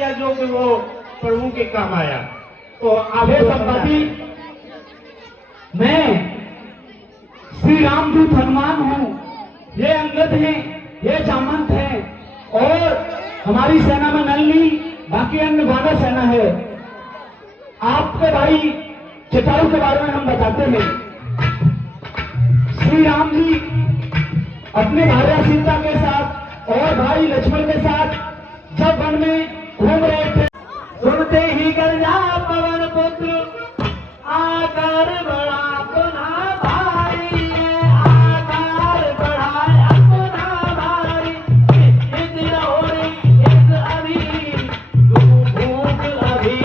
जो कि वो प्रभु के काम आया। तो आप संपत्ति मैं श्री रामदूत हनुमान हूँ, ये अंगद हैं, ये जामंत हैं और हमारी सेना में नल्ली बाकी अन्य वानर सेना है। आपके भाई चिताऊ के बारे में हम बताते हैं। श्री राम जी अपने भार्या सीता के साथ और भाई लक्ष्मण के साथ जब वन में घूम रहे थे, सुनते ही गरजा पवन पुत्र आकार बड़ा अपना भाई, आकार बढ़ाए अपना भाई, इधर और इस अभी भूख अभी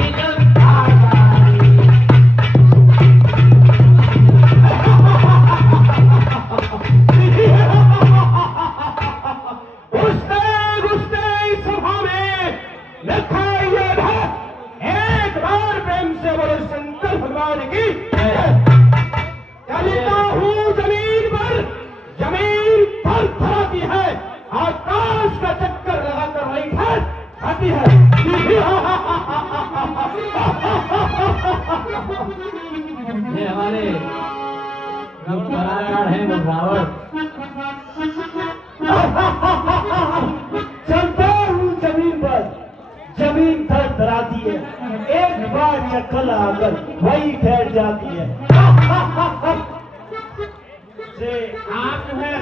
ये हमारे जो कलाकार हैं वो रावण। चलता हूँ जमीन पर, जमीन थरथराती है, एक बार चक्कर आकर वही ठहर जाती है। आप जो है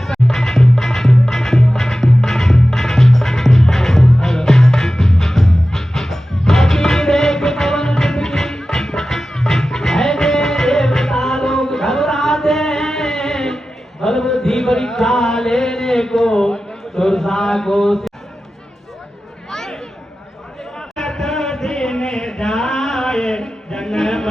परीक्षा लेने को सुरसा को देने जाए जन्म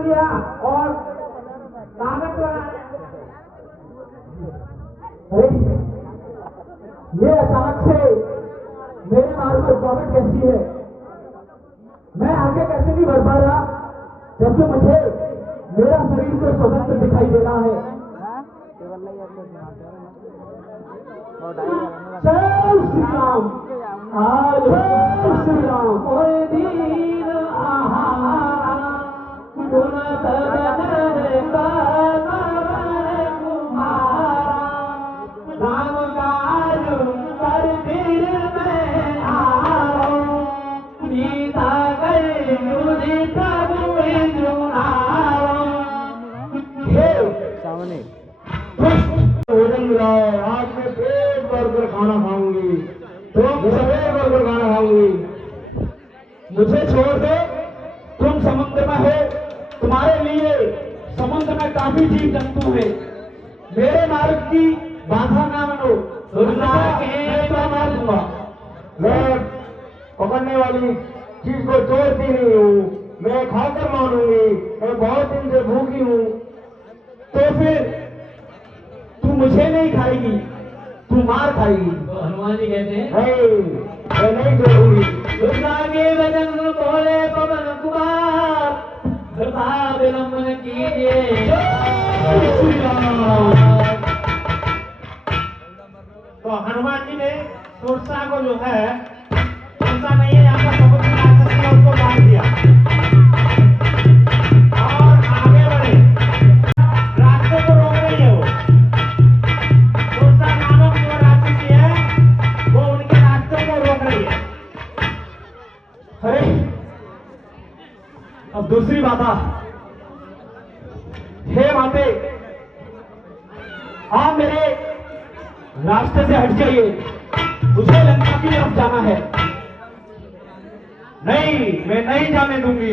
लिया और ताकत लगा। ये अचानक से मेरे मार्ग में रुकावट कैसी है, मैं आगे कैसे नहीं बढ़ पा रहा, जबकि मुझे मेरा शरीर तो स्वतंत्र दिखाई दे रहा है। जय श्री राम, जय श्री राम। आज मैं पेट भरकर खाना खाऊंगी, तो सवेर भरकर खाना खाऊंगी। मुझे छोड़ दो, तुम समुद्र में हो, तुम्हारे लिए समुद्र में काफी जीव जंतु हैं। मेरे मार्ग की बाधा ना बनो, तो मार दूंगा। पकड़ने वाली चीज को छोड़ती नहीं हूँ, मैं खाकर मानूंगी, मैं बहुत दिन से भूखी हूँ। तो फिर तू मुझे नहीं खाएगी, तू मार खाएगी। तो हनुमान जी कहते हैं नहीं, मैं नहीं छोड़ूंगी। दुर्गा के वचन बोले पवन कुमार, कृपा विलंबन कीजिए। श्री राम। तो हनुमान जी ने सुरसा को जो है, सुरसा नहीं है यहाँ पर समुद्र राक्षस ने उसको मार दिया और आगे बढ़े, रास्ते को रोक रही है वो। सुरसा नामक जो राक्षसी है वो उनके रास्ते को रोक रही है। अरे अब दूसरी बात आ, हे माते, आप मेरे रास्ते से हट जाइए, मुझे लंका की तरफ जाना है। नहीं, मैं नहीं जाने दूंगी।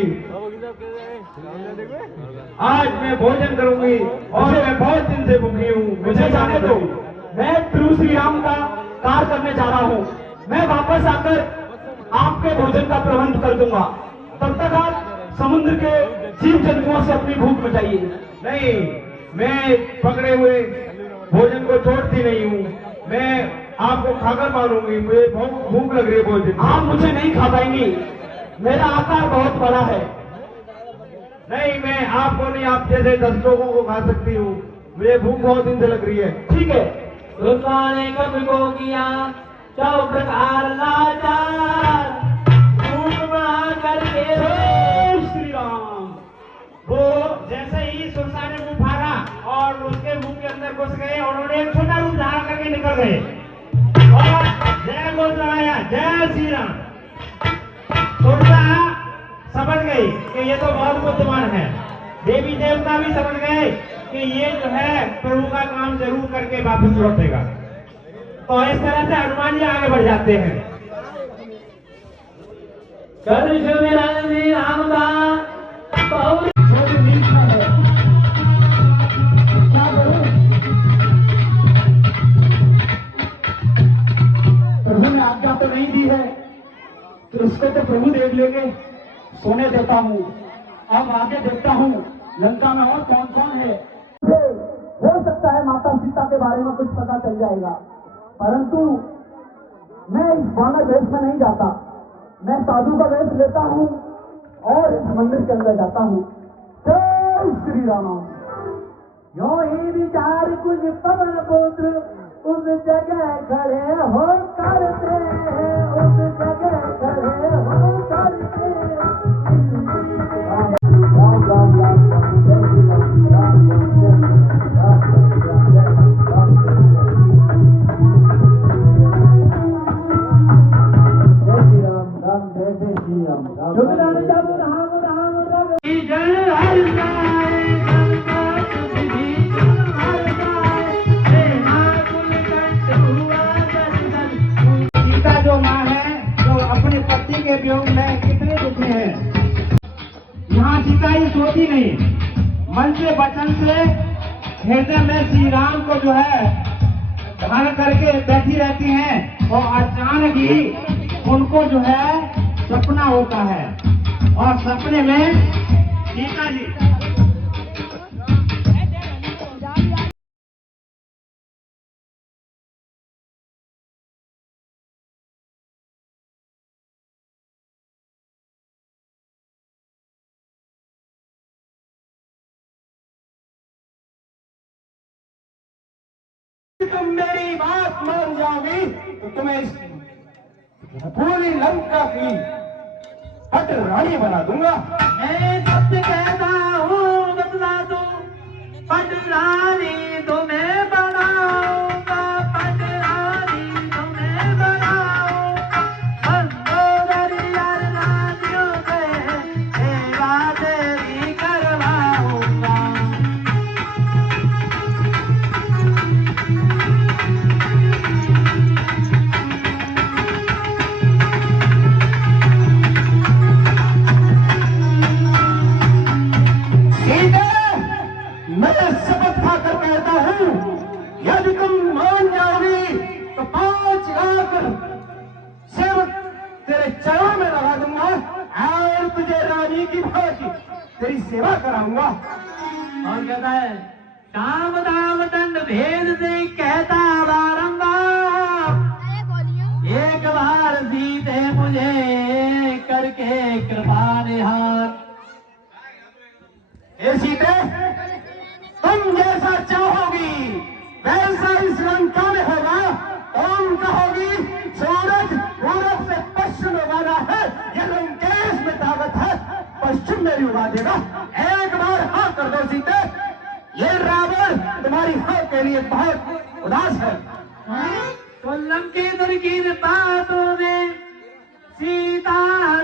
आज मैं भोजन करूंगी और मैं बहुत दिन से भूखी हूँ, मुझे जाने दो, मैं प्रभु श्री राम का कार्य करने जा रहा हूँ। मैं वापस आकर आपके भोजन का प्रबंध कर दूंगा, तब तक आप समुद्र के जीव जंतुओं से अपनी भूख मिटाइए। नहीं, मैं पकड़े हुए भोजन को छोड़ती नहीं हूँ, मैं आपको खाकर मारूंगी, मुझे बहुत भूख लग रही है भोजन। आप मुझे नहीं खा पाएंगी, मेरा आकार बहुत बड़ा है। नहीं, मैं आपको नहीं, आप जैसे 10 लोगों को खा सकती हूँ, मुझे भूख बहुत दिन से लग रही है। ठीक है। दुर्गा ने कब को किया चौप्रकार लाचार, भूख बढ़ा करके जय श्री राम। वो जैसे ही सुरसा ने मुंह फाड़ा और उसके मुंह के अंदर घुस गए और उन्होंने एक छोटा रूप धारण करके निकल गए और जय बोल लगाया, जय श्री राम। सुरसा समझ गई कि ये तो बहुत बुद्धिमान है, देवी देवता भी समझ गए कि ये जो है प्रभु का काम जरूर करके वापस लौटेगा। तो इस तरह से हनुमान जी आगे बढ़ जाते हैं। कर श्री राम का बहुत प्रभु ने आज्ञा तो नहीं दी है, तो इसको तो प्रभु देख लेंगे। सोने देता हूँ, अब आगे देखता हूँ लंका में और कौन कौन है। हो सकता है माता सीता के बारे में कुछ पता चल जाएगा, परंतु मैं इस वानर वेश में नहीं जाता, मैं साधु का वेश लेता हूँ और इस मंदिर के अंदर जाता हूँ। जय श्री राम। यो ही विचार कुछ पवन पुत्र उस जगह खड़े हो करते हैं, उस जगह खड़े हो करते सीता जो माँ है, जो अपने पति के वियोग में कितने दुखी है। यहाँ सीता ही सोती नहीं, मन से वचन से हृदय में श्री राम को जो है धारण करके बैठी रहती हैं और अचानक ही उनको जो है सपना होता है और सपने में सीता जी तुम मेरी बात मान जाओगी तो तुम्हें इस पूरी लंका की पट रानी बना दूंगा। मैं सत्य कहता हूँ, बतला दो पट रानी तुम्हें बनाऊंगा, पट रानी तुम्हें बनाऊंगा। मंदोदरी नारियों से सेवा तेरी करवाऊंगा। मैं शपथ खाकर कहता तेरे चरणों में लगा दूंगा और तुझे रानी की भांति तेरी सेवा कराऊंगा। और कहता है काम दाम दंड भेद से कहता बारंबार, एक बार सीधे मुझे करके कृपा निहार। हे सीते, तुम जैसा चाहोगी वैसा इस लंका में होगा। तुम कहोगी सूरज पूरब से पश्चिम उगाना है, ये लंकेश में ताकत है, पश्चिम में भी उगा देगा। एक बार हाँ कर दो सीते, ये रावण तुम्हारी हाँ के लिए बहुत उदास है। तो लंकेश्वर की बातों में सीता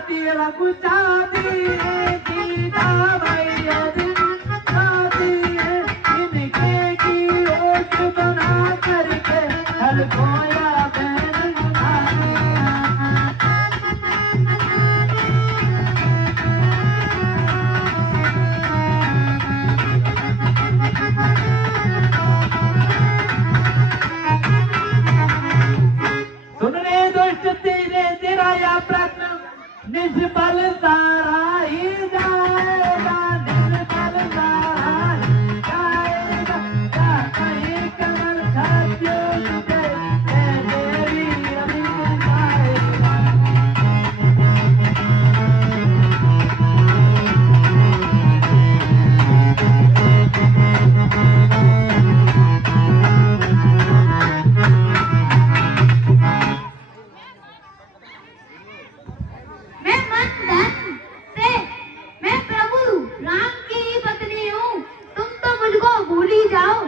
तेरा कुछ चाहती है, सीता भाई चाहती है, इनके की ओट बना करके हर कोया बहन उठाती सुन रे दुष्ट तेरे तेरा या प्रश्न निष्फल सारा ही जाएगा, निष्फल सारा ही जाएगा। कहीं कमल खाद्यो तुझे तेरी अभी जाएगा। मैं मन धन से मैं प्रभु राम की ही पत्नी हूँ, तुम तो मुझको भूल ही जाओ।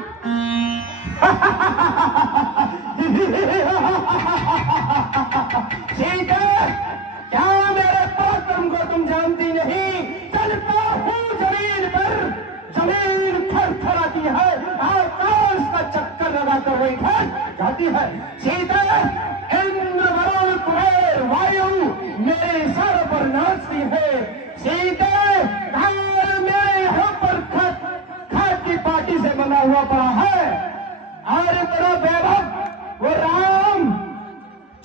सीते, क्या मेरे पराक्रम को तुम जानती नहीं? चलता हूँ जमीन पर, जमीन थरथराती है, आकाश का चक्कर लगाकर वही ठहर जाती है। सीते, इंद्र वरुण कुबेर वायु मेरे सर पर नाचती है। सीते, घर मेरे यहाँ पर खाट की पार्टी से बना हुआ पड़ा है और इतना वैभव वो राम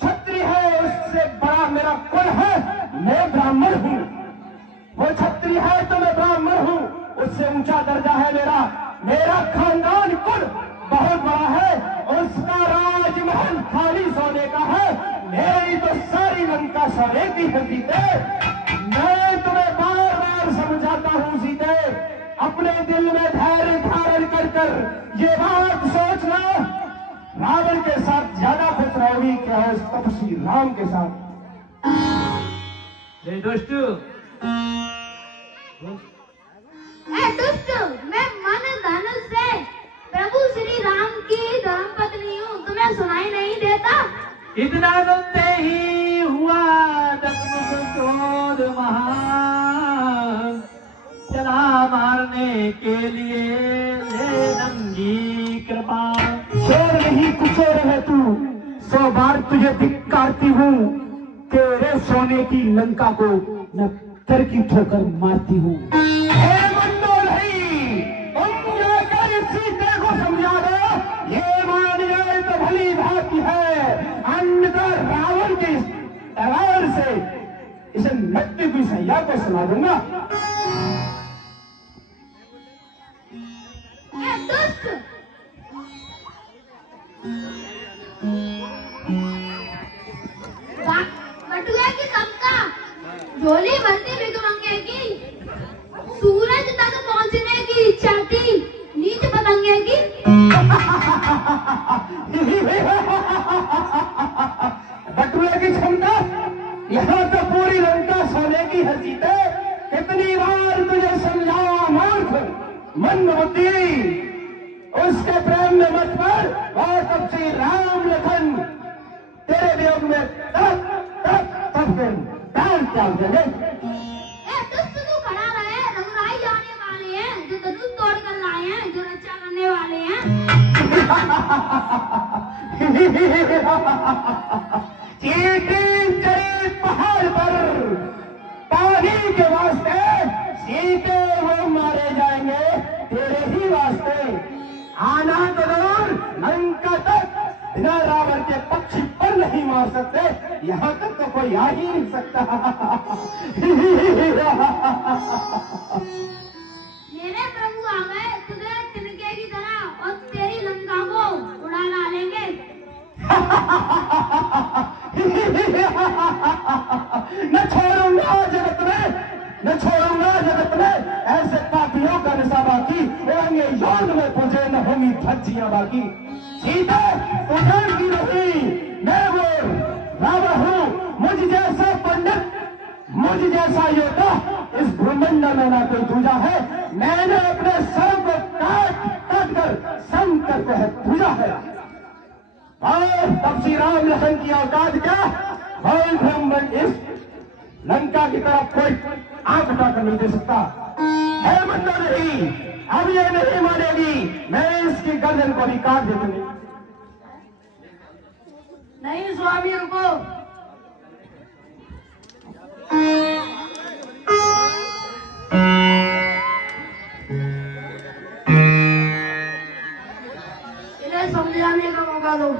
छत्री है, उससे बड़ा मेरा कुल है, मैं ब्राह्मण हूँ। वो छत्री है तो मैं ब्राह्मण हूँ, उससे ऊंचा दर्जा है मेरा। मेरा खानदान कुल बहुत बड़ा है, उसका राजमहल खाली सोने का है, मेरी तो सारी लंका सोने की है। सीते, मैं तुम्हें बार बार समझाता हूँ सीते, अपने दिल में धैर्य धारण कर कर ये बात सोचना, रावण के साथ ज्यादा खुश रहोगी क्या उस तपस्वी राम के साथ। रे दुष्ट ए दुष्ट, मैं मन धन से प्रभु श्री राम की धर्मपत्नी हूँ, तुम्हें सुनाई नहीं देता? इतना सुनते ही हुआ जगमुख क्रोध महान, चला मारने के लिए ले नंगी कृपा। शेर नहीं कुचेर है तू, 100 बार तुझे धिक्कारती हूँ, तेरे सोने की लंका को मैं तर की ठोकर मारती हूँ। सीते को समझा दो, ये मान जाए तो भली भांति है, अन्यथा रावण की तलवार से इसे मृत्यु की सैया को सुना दूंगा। ए दुष्ट, बटुआ की सबका झोली भरती भिखमंगे की, सूरज तक पहुंचने की इच्छा थी, नीच पतंगे की। बटुए की क्षमता यहाँ तो पूरी लंका सोने की है। सीते, कितनी बार तुझे समझाओ मूर्ख मंदबुद्धि, उसके प्रेम में मत पड़, और तब से राम लखन तेरे वियोग में तड़प तड़प तड़प डाल डाल दे। ए दुष्ट, तू खड़ा रहे, रघुराई जाने वाले हैं, जो धनुष तोड़ कर लाए हैं, जो रक्षा करने वाले हैं। चीटी चढ़ी पहाड़ पर पानी के वास्ते, सीते वो मारे जाएंगे तेरे ही वास्ते। आना तो जरूर लंका तक बिना रावण के पक्षी पर नहीं मार सकते, यहाँ तक तो कोई आ ही नहीं सकता। मेरे प्रभु आ गए तुझे तिनके की तरह और तेरी लंका को उड़ा डालेंगे। न छोड़ूंगा जगत में, न छोड़ूंगा जगत में ऐसे पापियों का निशा बाकी, होंगे यौन में तुझे न होंगी धज्जियां बाकी। सीता उधर की नहीं, मैं वो रावण हूँ, मुझ जैसा पंडित, मुझ जैसा योद्धा इस ब्रह्मांड में ना कोई दूजा है। मैंने अपने सर को काट काट कर शंकर को है पूजा है। और तब श्री राम लखन की औकात क्या, भवन ब्रह्मण इस लंका की तरफ कोई आंख उठाकर नहीं दे सकता है। बंदा नहीं, अब ये नहीं मानेगी, मैं इसकी गर्दन को भी काट दे दूंगी। नहीं स्वामी रुको, इन्हें समझाने का मौका दो।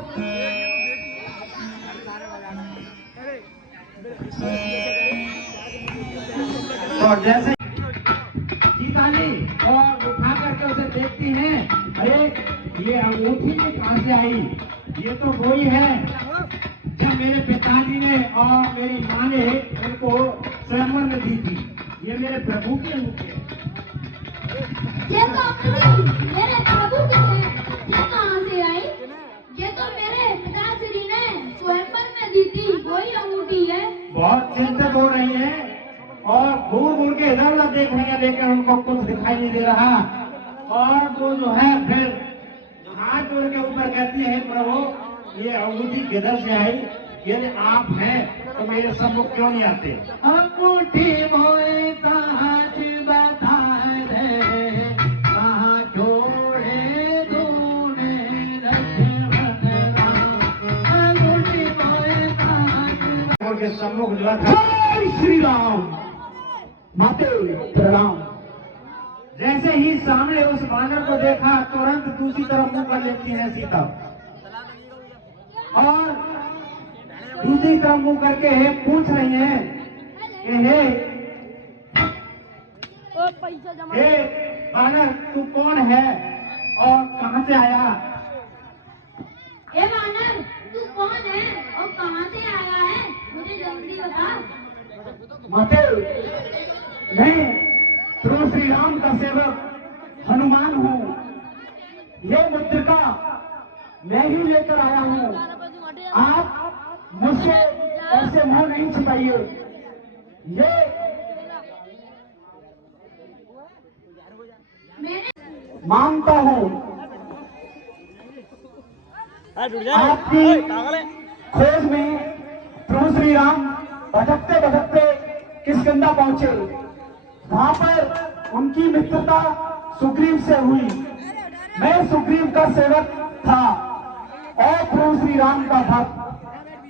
और जैसे सीता जी और उठा करके उसे देखती हैं, अरे ये अंगूठी भी कहाँ से आई, ये तो वही है जब मेरे पिताजी ने और मेरी माँ ने उनको स्वयंवर में दी थी। ये मेरे प्रभु की अंगूठी है। ये तो अंगूठी मेरे प्रभु की है, ये कहाँ से आई? ये तो मेरे पिताश्री ने स्वयंवर में दी थी, वही अंगूठी है। बहुत चिंतित हो रही है और घूर घूर के इधर उधर देख रही है, लेकिन उनको कुछ दिखाई नहीं दे रहा। और वो जो है फिर हाथ जोड़ के ऊपर कहती है, प्रभु ये अंगूठी किधर से आई, यदि आप हैं तो मेरे सम्मुख क्यों नहीं आते। अंगूठी मोए ताज बता दे, कहाँ छोड़े तूने लक्ष्मण राम। अंगूठी मोए ताज उनके सम्मुख जो है जय श्री राम। माते प्रणाम। जैसे ही सामने उस बानर को देखा, तुरंत दूसरी तरफ मुंह कर लेती है सीता और दूसरी तरफ मुंह करके पूछ रही है कि हे बानर तू कौन है और कहाँ से आया। ए वानर तू कौन है और कहाँ से आया है, मुझे जल्दी बता। माते मैं प्रभु श्री राम का सेवक हनुमान हूँ। ये मुद्रिका मैं ही लेकर आया हूँ। आप मुझसे ऐसे मुंह नहीं छिपाइए। ये मैंने मानता हूँ आपकी खोज में प्रभु श्री राम भटकते भटकते किष्किंधा पहुंचे। वहां पर उनकी मित्रता सुग्रीव से हुई। मैं सुग्रीव का सेवक था और प्रभु श्री राम का भक्त।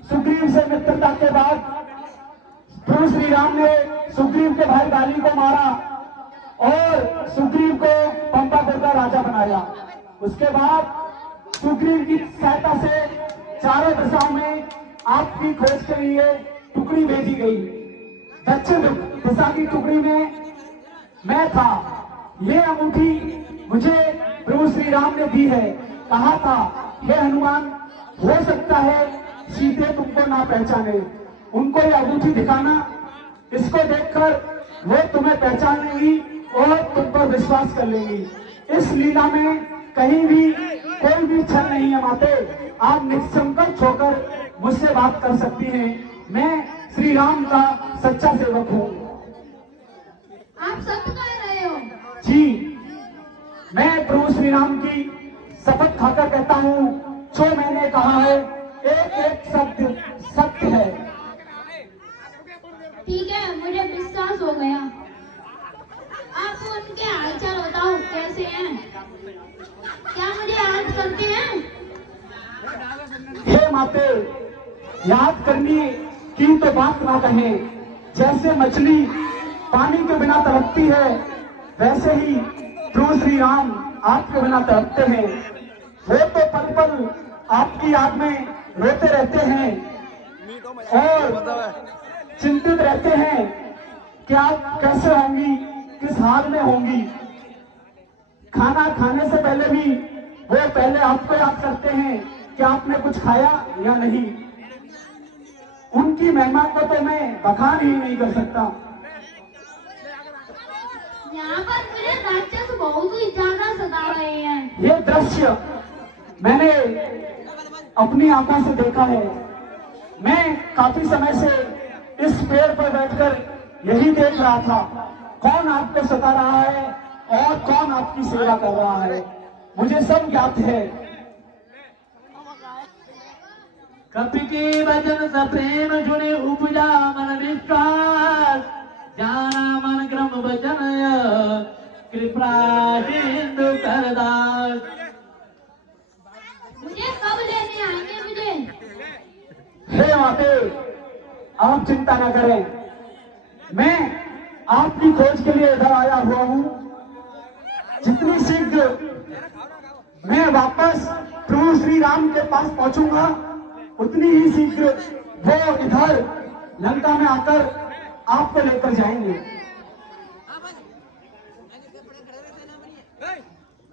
सुग्रीव से मित्रता के बाद प्रभु श्री राम ने सुग्रीव के भाई बाली को मारा और सुग्रीव को पंपापुर का राजा बनाया। उसके बाद सुग्रीव की सहायता से चारों दिशाओं में आपकी खोज के लिए टुकड़ी भेजी गई। दक्षिण दिशा की टुकड़ी में मैं था। ये अंगूठी मुझे प्रभु श्री राम ने दी है। कहा था हे हनुमान, हो सकता है सीते तुमको ना पहचाने, उनको ये अंगूठी दिखाना, इसको देखकर वो तुम्हें पहचान लेंगी और तुम पर विश्वास कर लेंगी। इस लीला में कहीं भी कोई भी छल नहीं है माते। आप निसंकोच होकर मुझसे बात कर सकती हैं। मैं श्री राम का सच्चा सेवक हूँ। आप सत्य कह रहे हो? जी, मैं प्रभु श्री राम की शपथ खाकर कहता हूँ, जो मैंने कहा है एक एक शब्द सत्य है। ठीक है, मुझे विश्वास हो गया। आप उनके हालचाल बताओ, कैसे हैं? क्या मुझे याद करते हैं? हे माते, याद करने की तो बात ना कहें। जैसे मछली पानी के बिना तड़पती है, वैसे ही प्रभु श्री राम आपके बिना तड़पते हैं। वो तो पल पल आपकी याद में रोते रहते हैं। और चिंतित रहते हैं कि आप कैसे होंगी, किस हाल में होंगी। खाना खाने से पहले भी वो पहले आपको याद करते हैं कि आपने कुछ खाया या नहीं। उनकी महिमा को तो मैं बखान ही नहीं कर सकता। यहाँ पर मुझे राक्षस बहुत ही ज्यादा सता रहे हैं। ये दृश्य मैंने अपनी आंखों से देखा है। मैं काफी समय से इस पेड़ पर बैठकर यही देख रहा था, कौन आपको सता रहा है और कौन आपकी सेवा कर रहा है। मुझे सब ज्ञात है। कपि के वचन स प्रेम जुने उपजा मन विश्वास, जाना मन क्रम वचन कृपा सिंधु करदास। मुझे कब लेने आएंगे मुझे? हे माते, आप चिंता न करें, मैं आपकी खोज के लिए इधर आया हुआ हूं। जितनी शीघ्र मैं वापस प्रभु श्री राम के पास पहुंचूंगा, उतनी ही शीघ्र वो इधर लंका में आकर आपको लेकर जाएंगे।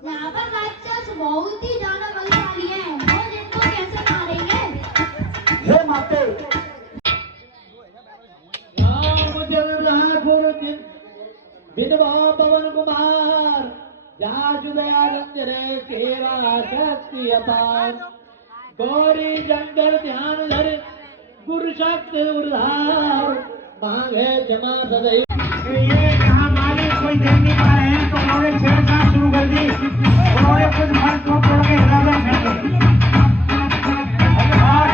यहाँ पर राक्षस बहुत ही ज्यादा बलशाली हैं। वो जिनको कैसे मारेंगे? हे माते, विधवा पवन कुमार, जाजु दया रंजने सेवा शक्ति अपार। गौरी जंगल ध्यान धर गुरु शक्ति उद्धार, मांगे क्षमा सदैव। ये यहाँ मालिक कोई देख नहीं पा रहे हैं तो उन्होंने छेड़छाड़ शुरू कर दी। उन्होंने कुछ फल तोड़ तोड़ के नजर फेंके और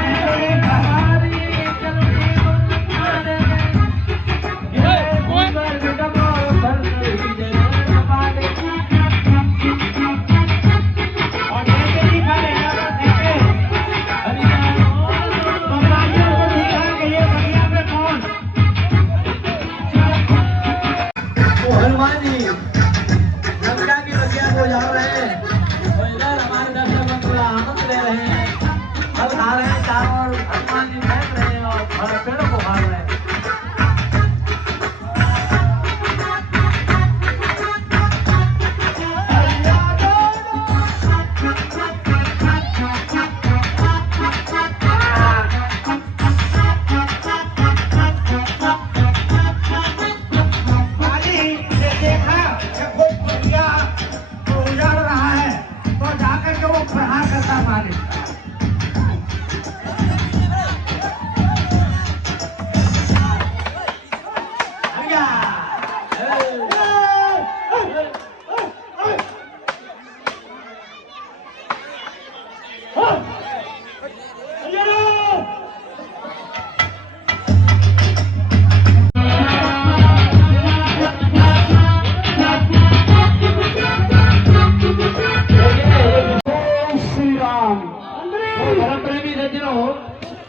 हनुमान जी लंका की बगिया को जा रहे हैं और इधर हमारे दर्शक बंधु आनंद ले रहे हैं, फल खा रहे हैं। चारों ओर हनुमान जी बैठ रहे हैं और फल पेड़ों को खा रहे हैं।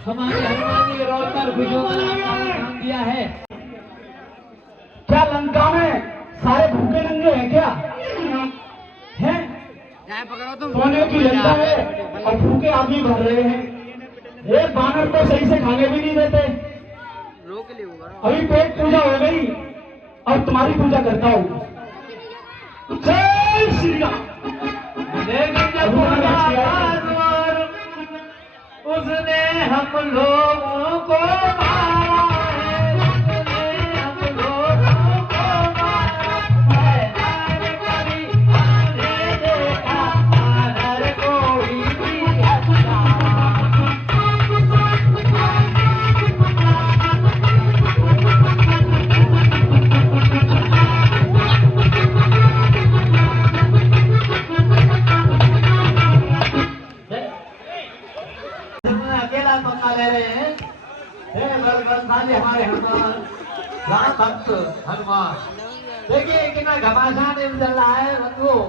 हमारे हनुमान जी के रोड पर खुशियों का नाम दिया है। क्या लंका में सारे भूखे नंगे हैं क्या? हैं? सोने की लंका है और भूखे आदमी भर रहे हैं। एक बानर को सही से खाने भी नहीं देते। अभी पेट पूजा हो गई और तुम्हारी पूजा करता हूँ। जय श्री राम। उसने हम लोगों को मारा है, उसने हम लोगों को मारा है। हर कभी हमने देखा, हर कोई भी अच्छा। अकेला पंगा ले रहे हैं। हे बलवंताली हमारे हनुमान, राम भक्त हनुमान, देखिए कितना घमासान चल रहा है बंधुओं।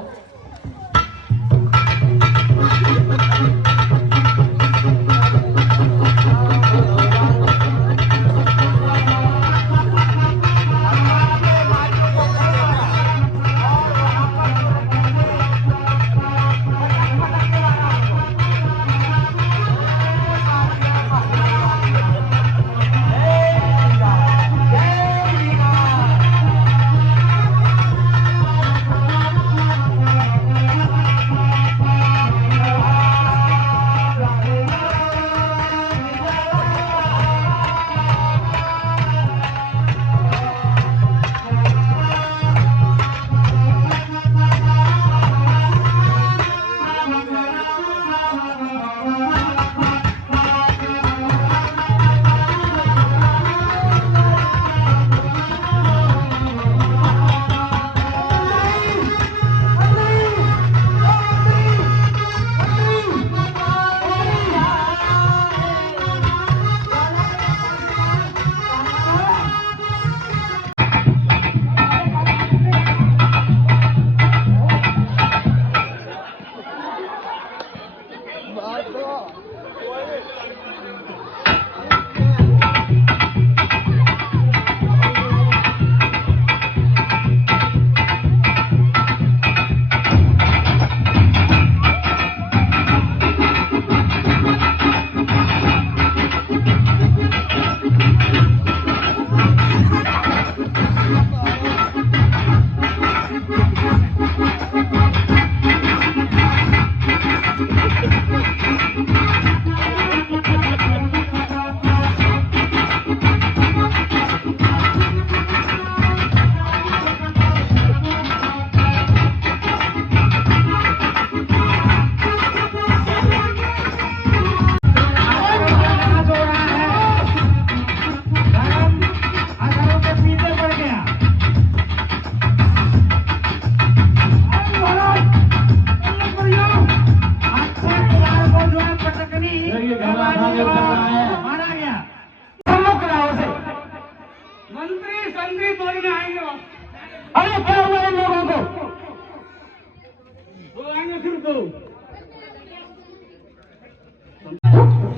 मंत्री संधि तोड़ने आएंगे वो। अरे क्या हुआ इन लोगों को? वो आएंगे फिर तो।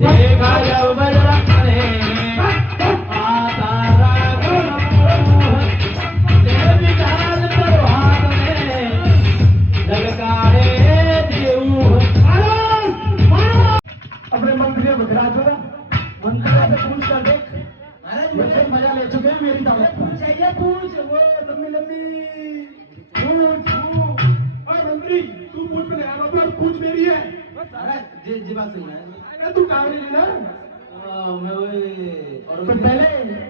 देखा जब बजरंग ने आता राघव, देव काल करो हाथ में ललकारे देव। अपने मंत्रियों को गिरा दो ना, मंत्रियों से पूछ कर देख, ये मजा ले चुके हैं मेरी दावत का। चाहिए पूछ, वो लंबी लंबी पूछ। और मंत्री तू पूछ में आया मतलब पूछ मेरी है। जी बात सही है। अरे तू कागड़ी लेना। मैं वही और तो पहले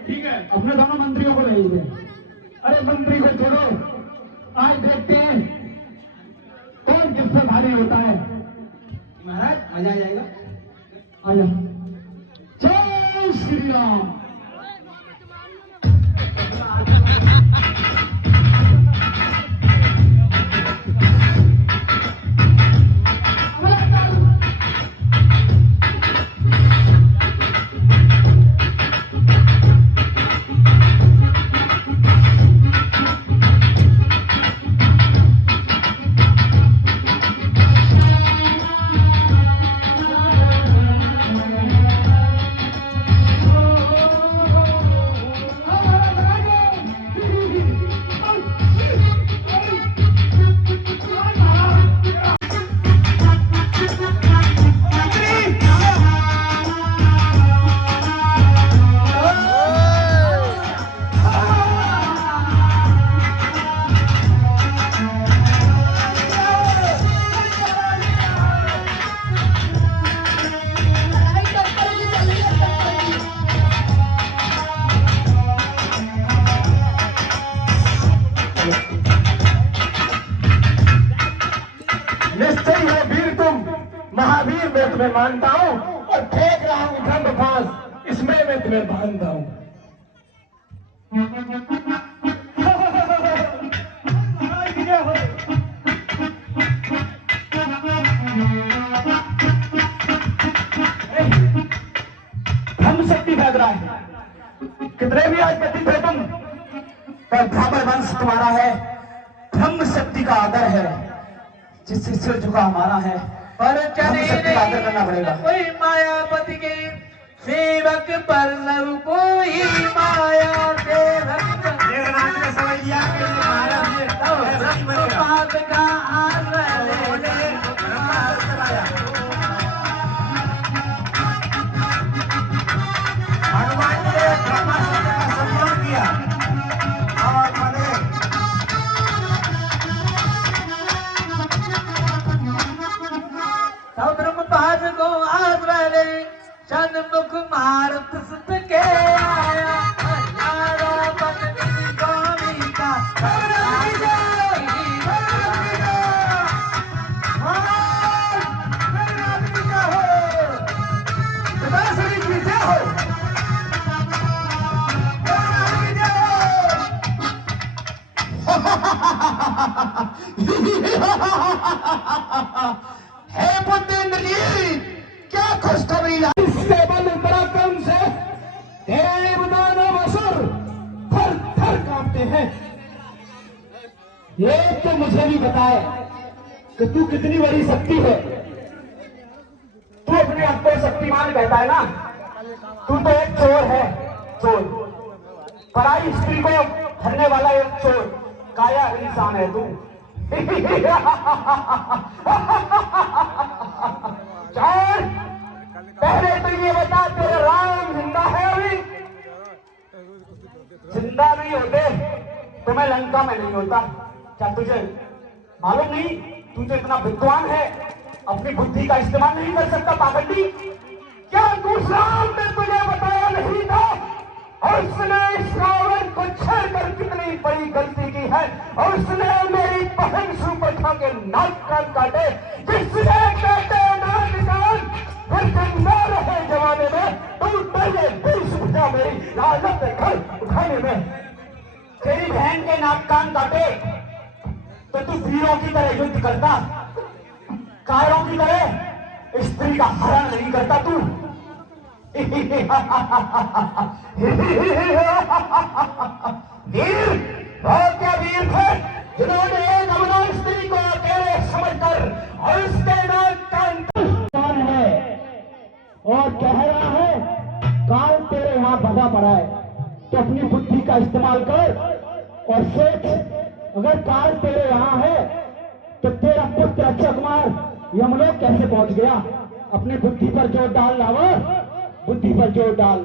ठीक है अपने दोनों मंत्रियों को ले दे। अरे मंत्री को छोड़ो, आज देखते हैं कौन किससे भारी होता है। महाराज मजा आ जाएगा। आजा। जय श्री राम। महावीर मैं तुम्हें मानता हूँ और फेंक रहा हूँ खंड फांस, इसमें मैं तुम्हें बांधता हूँ। हम शक्ति फेंक रहा है, कितने भी आज व्यतीत है तुम, पर ब्राह्मण वंश तुम्हारा है, ब्रह्म शक्ति का आदर है, जिससे सिर झुका हमारा है, पर चले आदर करना पड़ेगा। कोई मायापति के सेवक पर सब कोई माया सेवक समझ लिया कि महाराज पाप का आश्रय ले ले। भगवान ने ब्रह्मास्त्र का सम्मान किया और मैंने ब्रह्म पाद को आश्रय ले सन्मुख मारुत सुत के आया नारा पत्नी गोमी का हे पुत्र जी, क्या खुशखबरी इससे बल पराक्रम से देव दानव असुर थर थर कांपते हैं। ये तो मुझे भी बताए कि तू कितनी बड़ी शक्ति है। तू अपने आप को शक्तिमान कहता है ना, तू तो एक चोर है, चोर, पराई स्त्री को धरने वाला एक चोर, काया इंसान है तू। चोर, पहले तो ये बता तेरे राम जिंदा है अभी? जिंदा नहीं होते तो मैं लंका में नहीं होता। क्या तुझे मालूम नहीं? तू तो इतना विद्वान है, अपनी बुद्धि का इस्तेमाल नहीं कर सकता पाखंडी। क्या दूसरा ने तुझे बताया नहीं था? और उसने इस रावण को छेड़कर कितनी बड़ी गलती की है, और उसने मेरी बहन सुपर्णा के नाक कान काटे, जिसने कहते नाक कान फिर जिंदा रहे जमाने में, तुम पहले भी सुझा मेरी लालच घर उठाने में। तेरी बहन के नाक कान काटे तो तू वीरों की तरह युद्ध करता, कायरों की तरह स्त्री का हरण नहीं करता तू। वीर, और क्या वीर थे जिन्होंने एक अबला स्त्री को अकेले समझकर और उसके नाक का है और कह रहा है काल तेरे यहाँ भगा पड़ा है, तो अपनी बुद्धि का इस्तेमाल कर और सोच, अगर काल तेरे यहाँ है तो तेरा पुत्र अक्षय कुमार यमलोक कैसे पहुंच गया? अपनी बुद्धि पर जोर डाल लावा, बुद्धि पर जोर डाल।